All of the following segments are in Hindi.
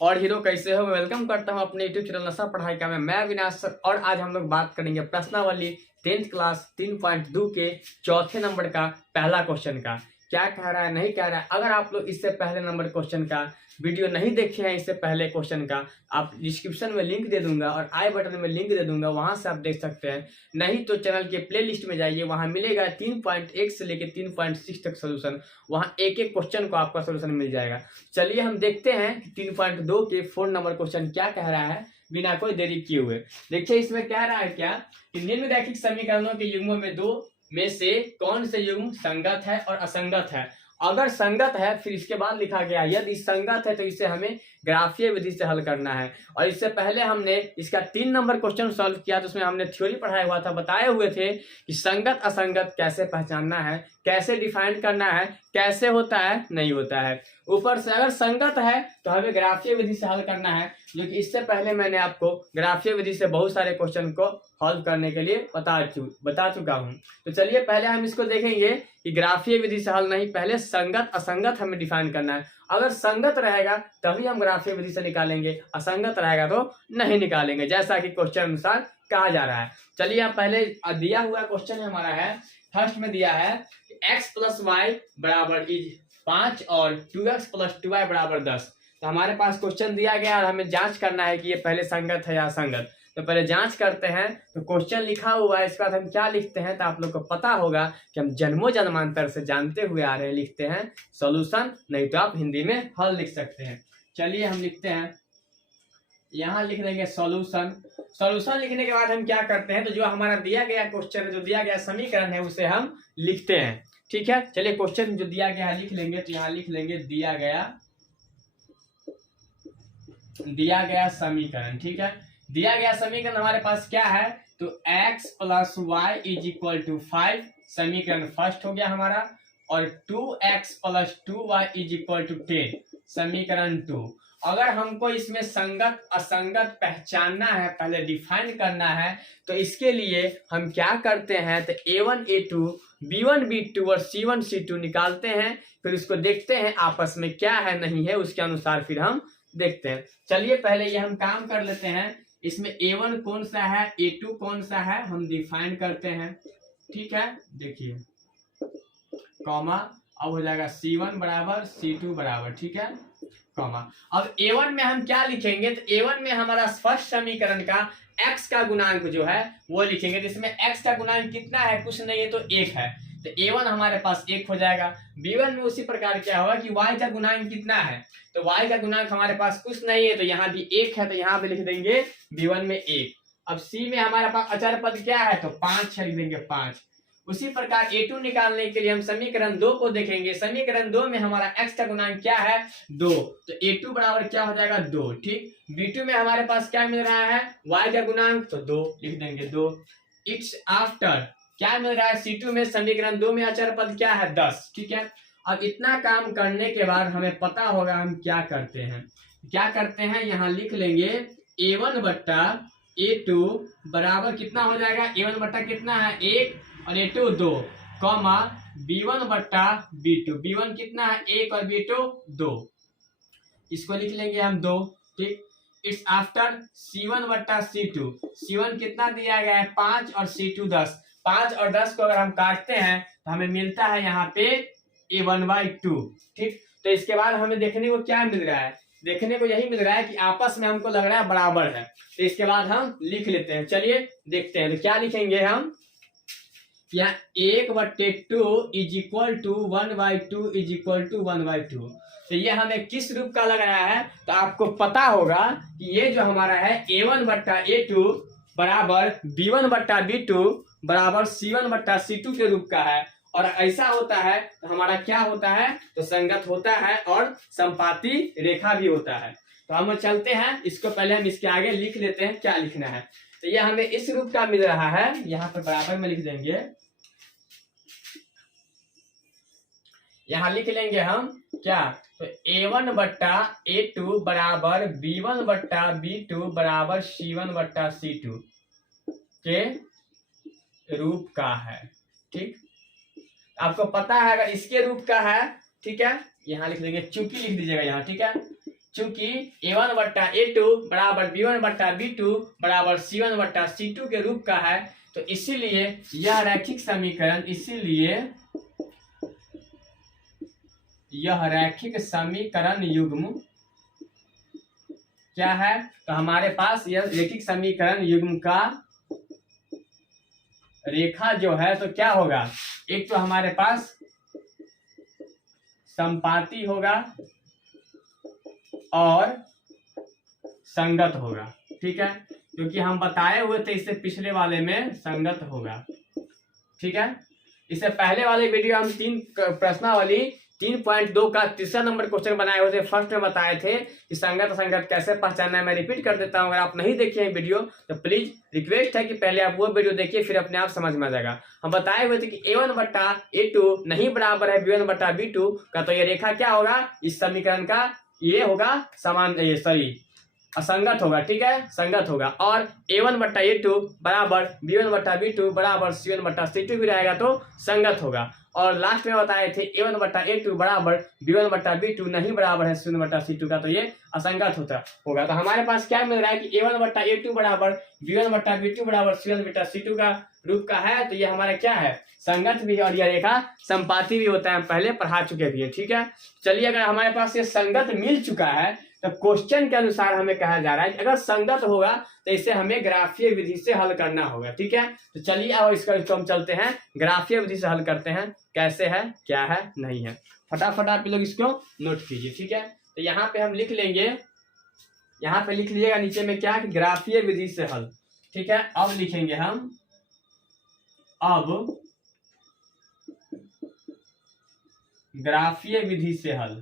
और हीरो कैसे हो। वेलकम करता हूं अपने यूट्यूब चैनल नशा पढ़ाई का मैं अविनाश सर। और आज हम लोग बात करेंगे प्रश्नावली 10th क्लास 3.2 के चौथे नंबर का पहला क्वेश्चन का। क्या कह रहा है नहीं कह रहा है। अगर आप लोग इससे पहले नंबर क्वेश्चन का वीडियो नहीं देखे हैं, इससे पहले क्वेश्चन का, आप डिस्क्रिप्शन में लिंक दे दूंगा और आई बटन में लिंक दे दूंगा, वहां से आप देख सकते हैं। नहीं तो चैनल के प्ले लिस्ट में जाइए, वहां मिलेगा 3.1 से लेकर 3.6 तक सोल्यूशन। वहां एक एक क्वेश्चन को आपका सोल्यूशन मिल जाएगा। चलिए हम देखते हैं 3.2 के 4 नंबर क्वेश्चन क्या कह रहा है बिना कोई देरी किए हुए। देखिए इसमें कह रहा है क्या कि निम्नलिखित समीकरणों के युग्मों में दो में से कौन से युग्म संगत है और असंगत है। अगर संगत है फिर इसके बाद लिखा गया यदि संगत है तो इसे हमें ग्राफीय विधि से हल करना है। और इससे पहले हमने इसका 3 नंबर क्वेश्चन सॉल्व किया तो उसमें हमने थ्योरी पढ़ाया हुआ था, बताए हुए थे कि संगत असंगत कैसे पहचानना है, कैसे डिफाइन करना है, कैसे होता है नहीं होता है। ऊपर से अगर संगत है तो हमें ग्राफीय विधि से हल करना है, जो कि इससे पहले मैंने आपको ग्राफीय विधि से बहुत सारे क्वेश्चन को हल करने के लिए बता चुका हूं। तो चलिए पहले हम इसको देखेंगे कि ग्राफीय विधि से हल नहीं, पहले संगत असंगत हमें डिफाइन करना है। अगर संगत रहेगा तभी हम ग्राफीय विधि से निकालेंगे, असंगत रहेगा तो नहीं निकालेंगे, जैसा कि क्वेश्चन अनुसार कहा जा रहा है। चलिए आप पहले दिया हुआ क्वेश्चन हमारा है, फर्स्ट में दिया है x + y बराबर 5 और 2x + 2y बराबर 10। तो हमारे पास क्वेश्चन दिया गया और हमें जांच करना है कि ये पहले संगत है या असंगत। तो पहले जांच करते हैं। तो क्वेश्चन लिखा हुआ है, इसके बाद हम क्या लिखते हैं तो आप लोग को पता होगा कि हम जन्मों जन्मांतर से जानते हुए आ रहे हैं, लिखते हैं सॉल्यूशन, नहीं तो आप हिंदी में हल लिख सकते हैं। चलिए हम लिखते हैं, यहाँ लिख देंगे सॉल्यूशन। सॉल्यूशन लिखने के बाद हम क्या करते हैं, तो जो हमारा दिया गया क्वेश्चन है, जो दिया गया समीकरण है, उसे हम लिखते हैं। ठीक है, चलिए क्वेश्चन जो दिया गया लिख लेंगे। तो यहाँ लिख लेंगे दिया गया समीकरण। ठीक है, दिया गया समीकरण हमारे पास क्या है, तो x + y = 5 समीकरण फर्स्ट हो गया हमारा, और 2x + 2y = 10 समीकरण 2। अगर हमको इसमें संगत असंगत पहचानना है, पहले डिफाइन करना है, तो इसके लिए हम क्या करते हैं, तो a1 a2 b1 b2 और c1 c2 निकालते हैं। फिर उसको देखते हैं आपस में क्या है नहीं है, उसके अनुसार फिर हम देखते हैं। चलिए पहले ये हम काम कर लेते हैं। इसमें a1 कौन सा है, a2 कौन सा है, हम डिफाइन करते हैं। ठीक है, देखिए कॉमा, अब हो जाएगा c1 बराबर c2 बराबर, ठीक है, कॉमा। अब a1 में हम क्या लिखेंगे, तो a1 में हमारा फर्स्ट समीकरण का x का गुणांक जो है वो लिखेंगे। जिसमें x का गुणांक कितना है, कुछ नहीं है तो 1 है, तो a1 हमारे पास 1 हो जाएगा। b1 में उसी प्रकार क्या होगा कि y का गुणांक कितना है, तो y का गुणांक हमारे पास कुछ नहीं है, तो यहाँ भी 1 है, तो यहाँ पे लिख देंगे b1 में 1। अब c में हमारे पास अचर पद क्या है, तो 5 है, लिख देंगे 5। उसी प्रकार a2 निकालने के लिए हम समीकरण 2 को देखेंगे। समीकरण 2 में हमारा x का गुणांक क्या है, 2, तो a2 बराबर क्या हो जाएगा 2। ठीक, b2 में हमारे पास क्या मिल रहा है, y का गुणांक, तो 2 लिख देंगे 2। इट्स आफ्टर क्या मिल रहा है, c2 में समीकरण 2 में अचर पद क्या है 10। ठीक है, अब इतना काम करने के बाद हमें पता होगा हम क्या करते हैं, यहाँ लिख लेंगे a1 बट्टा a2 बराबर कितना हो जाएगा, a1 बट्टा कितना है 1 और a2 2, कॉमा b1 बट्टा b2, b1 कितना है 1 और b2 2, इसको लिख लेंगे हम 2। ठीक, इट्स आफ्टर c1 बट्टा c2, c1 कितना दिया गया है 5 और c2 10। 5 और 10 को अगर हम काटते हैं तो हमें मिलता है यहाँ पे a1/2। ठीक, तो इसके बाद हमें देखने को क्या मिल रहा है, देखने को यही मिल रहा है कि आपस में हमको लग रहा है बराबर है। तो इसके बाद हम लिख लेते हैं, चलिए देखते हैं। तो क्या लिखेंगे हम, या 1/2 = 1/2 = 1/2। तो ये हमें किस रूप का लग रहा है, तो आपको पता होगा कि ये जो हमारा है a1 बट्टा a2 बराबर b1 बट्टा b2 बराबर c1 बट्टा c2 के रूप का है। और ऐसा होता है तो हमारा क्या होता है, तो संगत होता है और संपाती रेखा भी होता है। तो हम चलते हैं, इसको पहले हम इसके आगे लिख लेते हैं क्या लिखना है। तो ये हमें इस रूप का मिल रहा है, यहाँ पर बराबर में लिख देंगे, यहाँ लिख लेंगे हम क्या, तो a1 बट्टा a2 बराबर b1 बट्टा b2 बराबर c1 बट्टा c2 के रूप का है। ठीक, आपको पता है अगर इसके रूप का है, ठीक है, यहाँ लिख देंगे, चूंकि लिख दीजिएगा यहाँ। ठीक है, चूंकि A1 बट्टा A2 बराबर B1 बट्टा B2 बराबर C1 बट्टा C2 के रूप का है, तो इसीलिए यह रैखिक समीकरण, इसीलिए यह रैखिक समीकरण युग्म क्या है, तो हमारे पास यह रैखिक समीकरण युग्म का रेखा जो है तो क्या होगा, एक तो हमारे पास संपाती होगा और संगत होगा, ठीक है, क्योंकि हम बताए हुए थे इससे पिछले वाले में संगत होगा, ठीक है। इससे पहले वाले वीडियो हम 3 प्रश्नावली 3.2 का तीसरा नंबर क्वेश्चन बनाए हुए थे, फर्स्ट में बताए थे कि संगत असंगत कैसे पहचानना है। मैं रिपीट कर देता हूं, अगर आप नहीं देखे हैं वीडियो तो प्लीज रिक्वेस्ट है कि पहले आप वो वीडियो देखिए, फिर अपने आप समझ में आ जाएगा। हम बताए हुए थे कि A1 बट्टा A2 नहीं बराबर है B1 बट्टा B2 का, तो ये रेखा क्या होगा, इस समीकरण का ये होगा समान, असंगत होगा, ठीक है, संगत होगा। और A1 बट्टा A2 बराबर B1 बट्टा B2 बराबर C1 बट्टा C2 भी रहेगा तो संगत होगा। और लास्ट में बताए थे A1 बट्टा A2 बराबर B1 बट्टा B2 नहीं बराबर है C1 बट्टा C2 का, तो ये असंगत होगा। तो हमारे पास क्या मिल रहा है कि A1 बट्टा A2 बराबर B1 बट्टा B2 बराबर C1 बट्टा C2 का रूप का है, तो ये हमारा क्या है, संगत भी, और यह रेखा संपाती भी होता है, पहले पढ़ा चुके भी है, ठीक है। चलिए, अगर हमारे पास ये संगत मिल चुका है तो क्वेश्चन के अनुसार हमें कहा जा रहा है कि अगर संगत होगा तो इसे हमें ग्राफीय विधि से हल करना होगा, ठीक है। तो चलिए अब इसको हम चलते हैं ग्राफीय विधि से हल करते हैं, कैसे है, क्या है, नहीं है, फटाफट आप लोग इसको नोट कीजिए, ठीक है। तो यहाँ पे हम लिख लेंगे, यहाँ पे लिख लीजिएगा नीचे में क्या, कि ग्राफीय विधि से हल, ठीक है। अब लिखेंगे हम, अब ग्राफीय विधि से हल।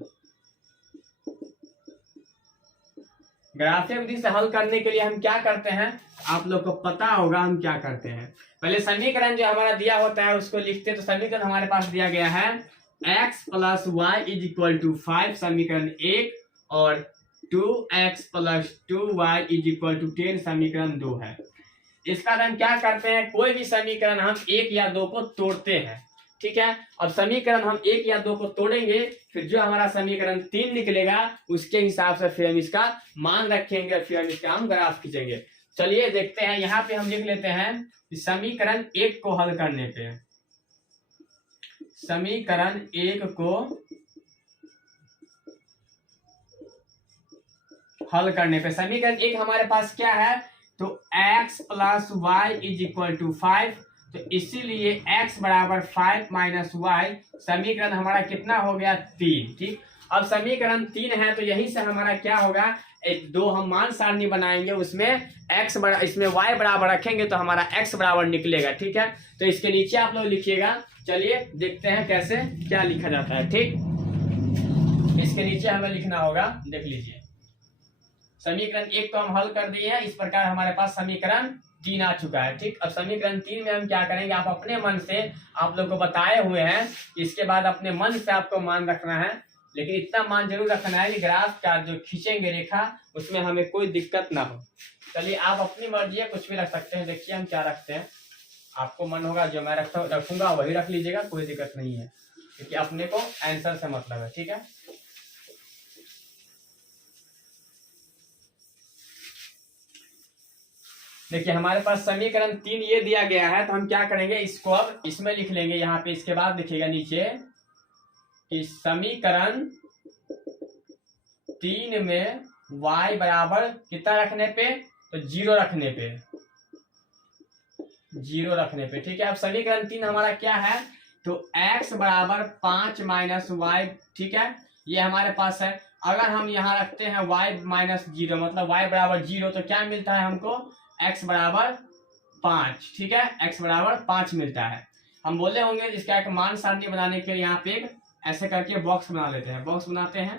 ग्राफीय विधि से हल करने के लिए हम क्या करते हैं, आप लोग को पता होगा हम क्या करते हैं। पहले समीकरण जो हमारा दिया होता है उसको लिखते हैं। तो समीकरण हमारे पास दिया गया है x plus y is equal to 5, समीकरण 1, और 2x plus 2y is equal to 10, समीकरण 2 है। इसका हम क्या करते हैं, कोई भी समीकरण हम 1 या 2 को तोड़ते हैं, ठीक है। अब समीकरण हम 1 या 2 को तोड़ेंगे, फिर जो हमारा समीकरण 3 निकलेगा उसके हिसाब से फिर हम इसका मान रखेंगे, फिर हम इसका हम ग्राफ खींचेंगे। चलिए देखते हैं, यहाँ पे हम लिख लेते हैं कि समीकरण 1 को हल करने पे, समीकरण 1 को हल करने पे, समीकरण 1 हमारे पास क्या है, तो x plus y is equal to 5, तो इसीलिए x बराबर 5 माइनस वाई, समीकरण हमारा कितना हो गया, 3, ठीक। अब समीकरण 3 है तो यही से हमारा क्या होगा, एक 2 हम मान सारणी बनाएंगे, उसमें x बड़ा, इसमें y बराबर रखेंगे तो हमारा x बराबर निकलेगा, ठीक है। तो इसके नीचे आप लोग लिखिएगा, चलिए देखते हैं कैसे क्या लिखा जाता है, ठीक। इसके नीचे हमें लिखना होगा, देख लीजिए, समीकरण 1 को हम हल कर दिए हैं, इस प्रकार हमारे पास समीकरण 3 आ चुका है, ठीक। अब समीकरण 3 में हम क्या करेंगे, आप अपने मन से, आप लोग को बताए हुए हैं, इसके बाद अपने मन से आपको मान रखना है, लेकिन इतना मान जरूर रखना है कि ग्राफ का जो खींचेंगे रेखा उसमें हमें कोई दिक्कत ना हो। चलिए आप अपनी मर्जी है, कुछ भी रख सकते हैं, देखिए हम क्या रखते हैं, आपको मन होगा जो मैं रखूंगा वही रख लीजिएगा, कोई दिक्कत नहीं है, क्योंकि अपने को आंसर से मतलब है, ठीक है। देखिए हमारे पास समीकरण 3 ये दिया गया है, तो हम क्या करेंगे, इसको अब इसमें लिख लेंगे यहाँ पे। इसके बाद लिखिएगा नीचे कि समीकरण 3 में y बराबर कितना रखने पे, तो 0 रखने पे, 0 रखने पे, ठीक है। अब समीकरण 3 हमारा क्या है, तो x बराबर 5 माइनस वाई, ठीक है, ये हमारे पास है। अगर हम यहाँ रखते हैं y माइनस 0, मतलब y बराबर 0, तो क्या मिलता है हमको, x बराबर 5, ठीक है, x बराबर 5 मिलता है। हम बोले होंगे इसका एक मान सारणी बनाने के लिए यहाँ पे एक ऐसे करके बॉक्स बना लेते हैं, बॉक्स बनाते हैं,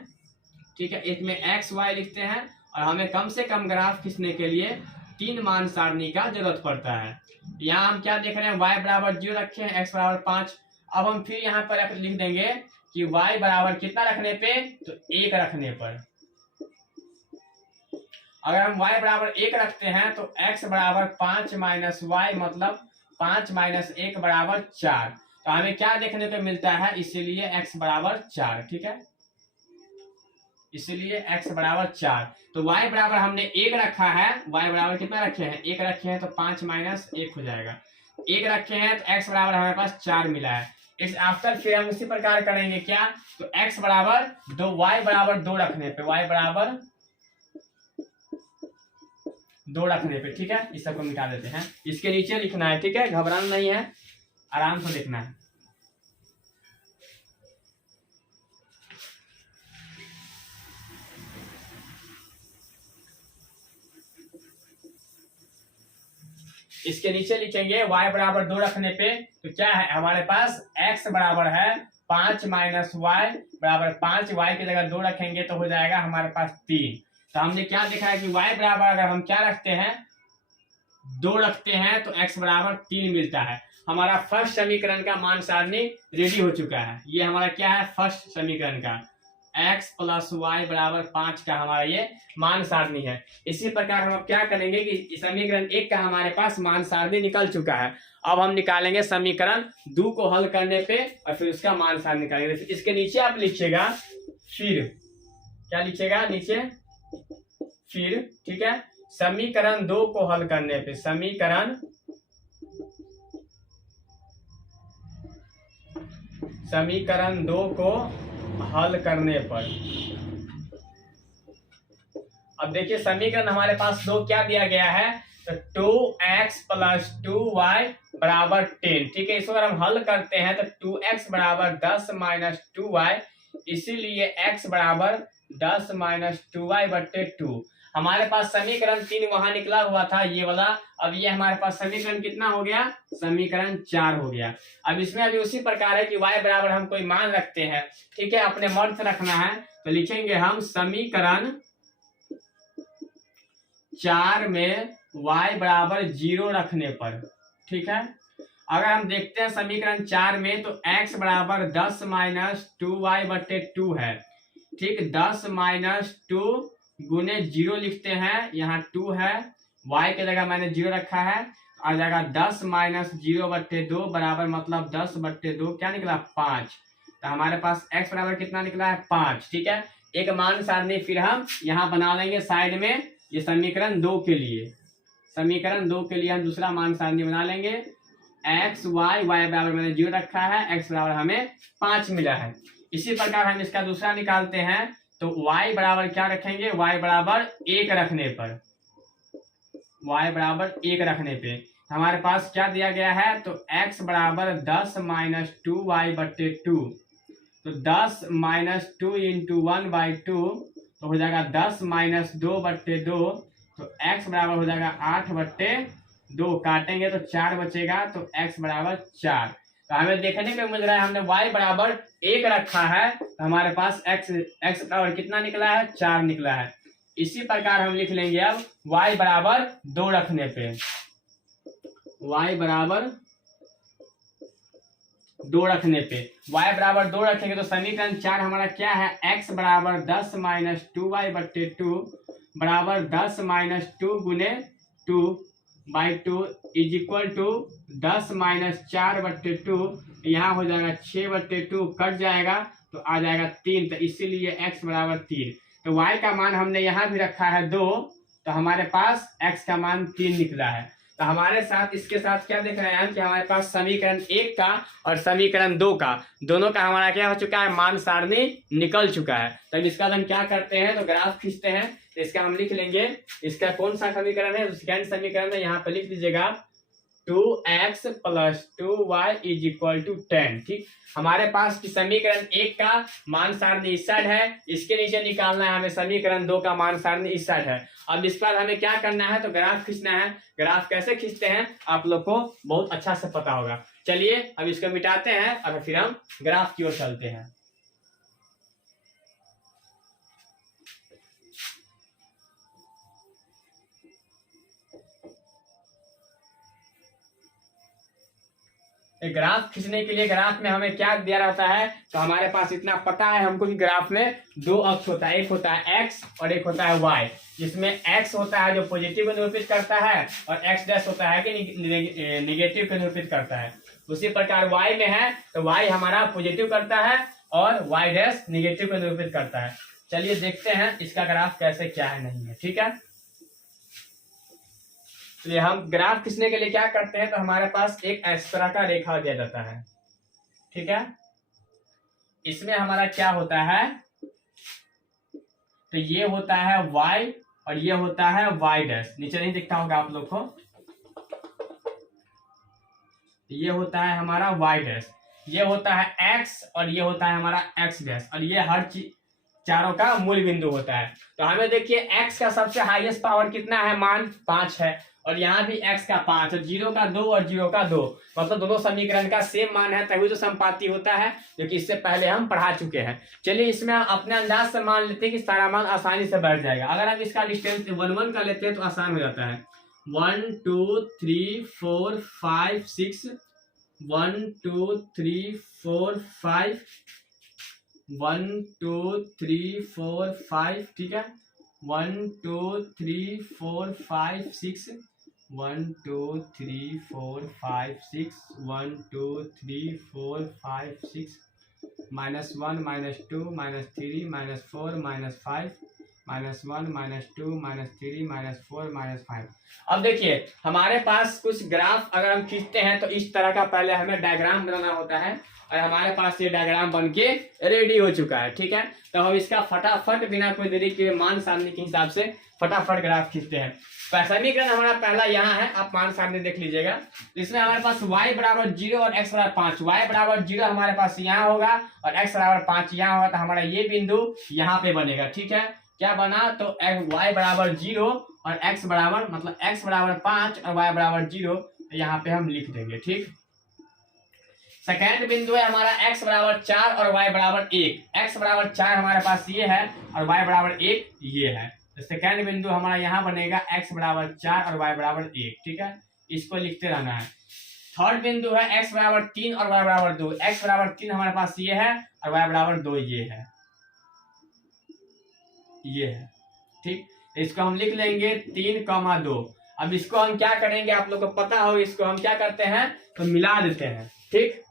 ठीक है। इसमें x y लिखते हैं, और हमें कम से कम ग्राफ खींचने के लिए 3 मान सारणी का जरूरत पड़ता है। यहाँ हम क्या देख रहे हैं, y बराबर 0 रखे हैं, x बराबर 5। अब हम फिर यहाँ पर लिख देंगे कि y बराबर कितना रखने पे, तो 1 रखने पर। अगर हम y बराबर 1 रखते हैं तो x बराबर 5 माइनस वाई, मतलब 5 माइनस 1 बराबर 4। तो हमें क्या देखने को मिलता है, इसीलिए x बराबर 4, ठीक है। इसलिए x बराबर 4। तो y बराबर हमने 1 रखा है, y बराबर कितना रखे हैं, 1 रखे हैं, तो 5 माइनस 1 हो जाएगा। 1 रखे हैं तो x बराबर हमारे पास 4 मिला है। इस आफ्टर फिर हम उसी प्रकार करेंगे क्या, तो x बराबर 2, y बराबर 2 रखने पे, y बराबर 2 रखने पे, ठीक है, इस सबको मिटा देते हैं। इसके नीचे लिखना है, ठीक है, घबराना नहीं है, आराम से लिखना है। इसके नीचे लिखेंगे y बराबर 2 रखने पे, तो क्या है हमारे पास x बराबर है 5 माइनस वाई बराबर 5, y की जगह 2 रखेंगे तो हो जाएगा हमारे पास 3। तो हमने क्या देखा है कि y बराबर अगर हम क्या रखते हैं, 2 रखते हैं तो x बराबर 3 मिलता है। हमारा फर्स्ट समीकरण का मान सारणी रेडी हो चुका है। ये हमारा क्या है, फर्स्ट समीकरण का x प्लस वाई बराबर 5 का हमारा ये मान सारणी है। इसी प्रकार हम अब क्या करेंगे कि समीकरण 1 का हमारे पास मान सारणी निकल चुका है। अब हम निकालेंगे समीकरण 2 को हल करने पे और फिर उसका मान सारणी निकालेंगे। इसके नीचे आप लिखिएगा फिर, क्या लिखिएगा नीचे, फिर, ठीक है, समीकरण 2 को हल करने पे, समीकरण 2 को हल करने पर, अब देखिए समीकरण हमारे पास 2 क्या दिया गया है, तो 2x प्लस 2y बराबर 10, ठीक है। इसको अगर हम हल करते हैं तो 2x बराबर 10 माइनस 2y, इसीलिए x बराबर 10 माइनस 2y बट्टे 2। हमारे पास समीकरण 3 वहां निकला हुआ था ये वाला, अब ये हमारे पास समीकरण कितना हो गया, समीकरण 4 हो गया। अब इसमें अभी उसी प्रकार है कि y बराबर हम कोई मान रखते हैं, ठीक है, अपने मन से रखना है। तो लिखेंगे हम समीकरण 4 में y बराबर 0 रखने पर, ठीक है। अगर हम देखते हैं समीकरण 4 में तो x बराबर 10 माइनस 2y बट्टे 2 है, ठीक, 10 माइनस 2 गुने 0 लिखते हैं, यहाँ 2 है, y की जगह मैंने 0 रखा है, आ जाएगा 10 माइनस 0 बट्टे 2 बराबर मतलब 10 बट्टे 2 क्या निकला, 5। तो हमारे पास x बराबर कितना निकला है, 5, ठीक है। एक मान सारणी फिर हम यहाँ बना लेंगे साइड में, ये समीकरण 2 के लिए, समीकरण 2 के लिए हम दूसरा मान सारणी बना लेंगे। x y बराबर मैंने 0 रखा है, x बराबर हमें 5 मिला है। इसी प्रकार हम इसका दूसरा निकालते हैं, तो y बराबर क्या रखेंगे, y बराबर 1 रखने पर, y बराबर 1 रखने पे हमारे पास क्या दिया गया है, तो x बराबर 10 माइनस 2y बट्टे 2, तो 10 माइनस 2 इंटू 1/2 तो हो जाएगा 10 माइनस 2 बट्टे 2, तो x बराबर हो जाएगा 8 बट्टे 2, काटेंगे तो 4 बचेगा, तो x बराबर 4। तो हमें देखने पे मिल रहा है हमने y बराबर 1 रखा है, तो हमारे पास x बराबर कितना निकला है, 4 निकला है। इसी प्रकार हम लिख लेंगे अब y बराबर 2 रखने पे, y बराबर 2 रखने पे, y बराबर 2 रखेंगे तो समीकरण 4 हमारा क्या है, x बराबर 10 माइनस 2y बट्टे 2 बराबर 10 माइनस 2 गुने 2/2 इज इक्वल टू 10 माइनस 4 बट्टे 2, यहाँ हो जाएगा 6 बट्टे 2 कट जाएगा तो आ जाएगा 3, तो इसीलिए x बराबर 3। तो y का मान हमने यहाँ भी रखा है 2, तो हमारे पास x का मान 3 निकला है। तो हमारे साथ इसके साथ क्या देख रहे हैं कि हमारे पास समीकरण 1 का और समीकरण 2 का दोनों का हमारा क्या हो चुका है, मान सारणी निकल चुका है। तो अब इसका हम क्या करते हैं, तो ग्राफ खींचते हैं। तो इसका हम लिख लेंगे, इसका कौन सा समीकरण है, सेकेंड समीकरण है, यहाँ पे लिख दीजिएगा 2x plus 2y is equal to 10, ठीक। हमारे पास समीकरण 1 का मान सारणी इस साइड है, इसके नीचे निकालना है हमें समीकरण 2 का मान सारणी इस साइड है। अब इसके बाद हमें क्या करना है, तो ग्राफ खींचना है। ग्राफ कैसे खींचते हैं आप लोग को बहुत अच्छा से पता होगा। चलिए अब इसको मिटाते हैं और फिर हम ग्राफ की ओर चलते हैं। ग्राफ खींचने के लिए ग्राफ में हमें क्या दिया रहता है, तो हमारे पास इतना पता है हमको कि ग्राफ में 2 अक्ष होता है, एक होता है x और एक होता है y, जिसमें x होता है जो पॉजिटिव को निरूपित करता है और x डैश होता है कि निगेटिव को निरूपित करता है। उसी प्रकार y में है तो y हमारा पॉजिटिव करता है और y डैश निगेटिव को निरूपित करता है। चलिए देखते हैं इसका ग्राफ कैसे क्या है नहीं है। ठीक है, तो हम ग्राफ खींचने के लिए क्या करते हैं, तो हमारे पास एक इस तरह का रेखा दिया जाता है। ठीक है, इसमें हमारा क्या होता है, तो ये होता है y और ये होता है y डैश, नीचे नहीं दिखता होगा आप लोग को, ये होता है हमारा y डैश, ये होता है x और ये होता है हमारा x डैश, और ये हर चीज चारों का मूल बिंदु होता है। तो हमें देखिए x का सबसे हाईएस्ट पावर कितना है, मान 5 है, और यहाँ भी x का 5 और 0 का 2 और 0 का 2, मतलब दोनों समीकरण का सेम मान है, तभी तो समपाती होता है, जो कि इससे पहले हम पढ़ा चुके हैं। चलिए इसमें अपने अंदाज से मान लेते हैं कि सारा मान आसानी से बढ़ जाएगा। अगर हम इसका डिस्टेंस 1 का लेते हैं तो आसान हो जाता है। 1 2 3 4 5 6, 1 2 3 4 5, 1 2 3 4 5, ठीक है, 1 2 3 4 5 6, 1 2 3 4 5 6, 1 2 3 4 5 6, -1 -2 -3 -4 -5, -1 -2 -3 -4 -5। अब देखिए हमारे पास कुछ ग्राफ अगर हम खींचते हैं तो इस तरह का पहले हमें डायग्राम बनाना होता है, और हमारे पास ये डायग्राम बन के रेडी हो चुका है। ठीक है, तो हम इसका फटाफट बिना कोई देरी के मान सारणी के हिसाब से फटाफट ग्राफ खींचते हैं। समीकरण हमारा पहला यहाँ है, आप मान सारणी देख लीजिएगा। इसमें हमारे पास y बराबर 0 और x बराबर 5, y बराबर 0 हमारे पास यहाँ होगा और x बराबर 5 यहाँ होगा, तो हमारा ये बिंदु यहाँ पे बनेगा। ठीक है, क्या बना, तो y बराबर 0 और x बराबर, मतलब x बराबर 5 और y बराबर 0, यहाँ पे हम लिख देंगे। ठीक, सेकेंड बिंदु है हमारा x बराबर 4 और y बराबर 1, x बराबर 4 हमारे पास ये है और y बराबर 1 ये है, तो सेकेंड बिंदु हमारा यहाँ बनेगा x बराबर 4 और y बराबर 1। ठीक है, इसको लिखते रहना है। थर्ड बिंदु है x बराबर 3 और y बराबर 2, x बराबर 3 हमारे पास ये है और y बराबर 2 ये है, ये है। ठीक, इसको हम लिख लेंगे 3,2। अब इसको हम क्या करेंगे, आप लोग को पता हो, इसको हम क्या करते हैं, तो मिला देते हैं। ठीक,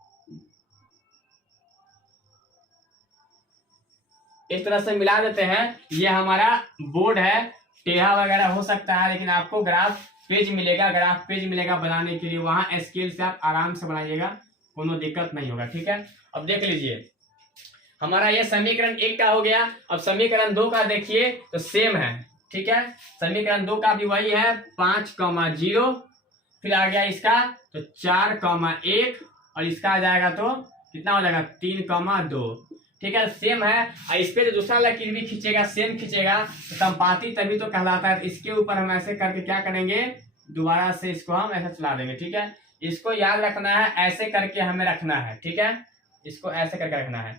इस तरह से मिला देते हैं। ये हमारा बोर्ड है, टेढ़ा वगैरह हो सकता है, लेकिन आपको ग्राफ पेज मिलेगा, ग्राफ पेज मिलेगा बनाने के लिए, वहां स्केल से आप आराम से बनाइएगा, कोनो दिक्कत नहीं होगा। ठीक है, अब देख लीजिए हमारा ये समीकरण 1 का हो गया। अब समीकरण 2 का देखिए तो सेम है। ठीक है, समीकरण 2 का भी वही है, 5,0, फिर आ गया इसका तो 4,1 और इसका आ जाएगा तो कितना हो जाएगा, 3,2। ठीक है, सेम है। और इस पे जो दूसरा लकीर भी खींचेगा, सेम खींचेगा, तो संपाती तभी तो कहलाता है। इसके ऊपर हम ऐसे करके क्या करेंगे, दोबारा से इसको हम ऐसे चला देंगे। ठीक है, इसको याद रखना है, ऐसे करके हमें रखना है। ठीक है, इसको ऐसे करके रखना है,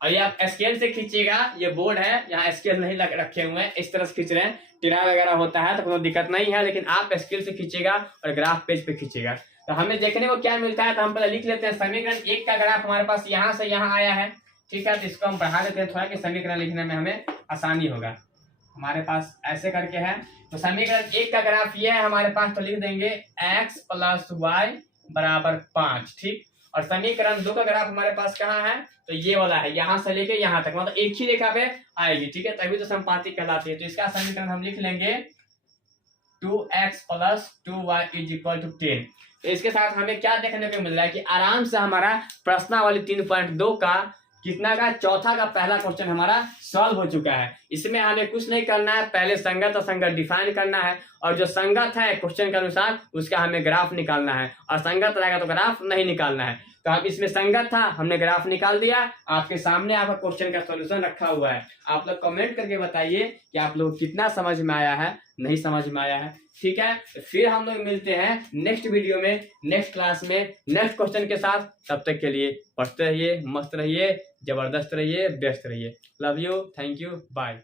और ये आप स्केल से खींचिएगा। ये बोर्ड है, यहाँ स्केल नहीं रखे हुए हैं, इस तरह से खींच रहे हैं, टेढ़ा वगैरह होता है तो कोई दिक्कत नहीं है, लेकिन आप स्केल से खींचेगा और ग्राफ पेज पे खींचेगा। तो हमें देखने को क्या मिलता है, तो हम पहले लिख लेते हैं। समीकरण 1 का ग्राफ हमारे पास यहाँ से यहाँ आया है। ठीक है, तो इसको हम बढ़ा देते हैं थोड़ा, कि समीकरण लिखने में हमें आसानी होगा। हमारे पास ऐसे करके है, तो समीकरण 1 का ग्राफ ये है हमारे पास, तो लिख देंगे x + y बराबर 5। ठीक, और समीकरण 2 का ग्राफ हमारे पास कहाँ है, तो ये वाला है, यहाँ से लेके यहाँ तक, मतलब एक ही रेखा पे आएगी। ठीक है, तभी तो संपाती कहलाती है। तो इसका समीकरण हम लिख लेंगे 2x + 2y = 10। तो इसके साथ हमें क्या देखने को मिल रहा है कि आराम से हमारा प्रश्नावली 3.2 का कितना का, चौथा का पहला क्वेश्चन हमारा सॉल्व हो चुका है। इसमें हमें कुछ नहीं करना है, पहले संगत असंगत डिफाइन करना है, और जो संगत है क्वेश्चन के अनुसार उसका हमें ग्राफ निकालना है, और संगत रहेगा तो ग्राफ नहीं निकालना है। तो अब इसमें संगत था, हमने ग्राफ निकाल दिया, आपके सामने आपका क्वेश्चन का सॉल्यूशन रखा हुआ है। आप लोग कमेंट करके बताइए कि आप लोग कितना समझ में आया है, नहीं समझ में आया है। ठीक है, फिर हम लोग मिलते हैं नेक्स्ट वीडियो में, नेक्स्ट क्लास में, नेक्स्ट क्वेश्चन के साथ। तब तक के लिए पढ़ते रहिए, मस्त रहिए, जबरदस्त रहिए, व्यस्त रहिए। Love you, thank you, bye.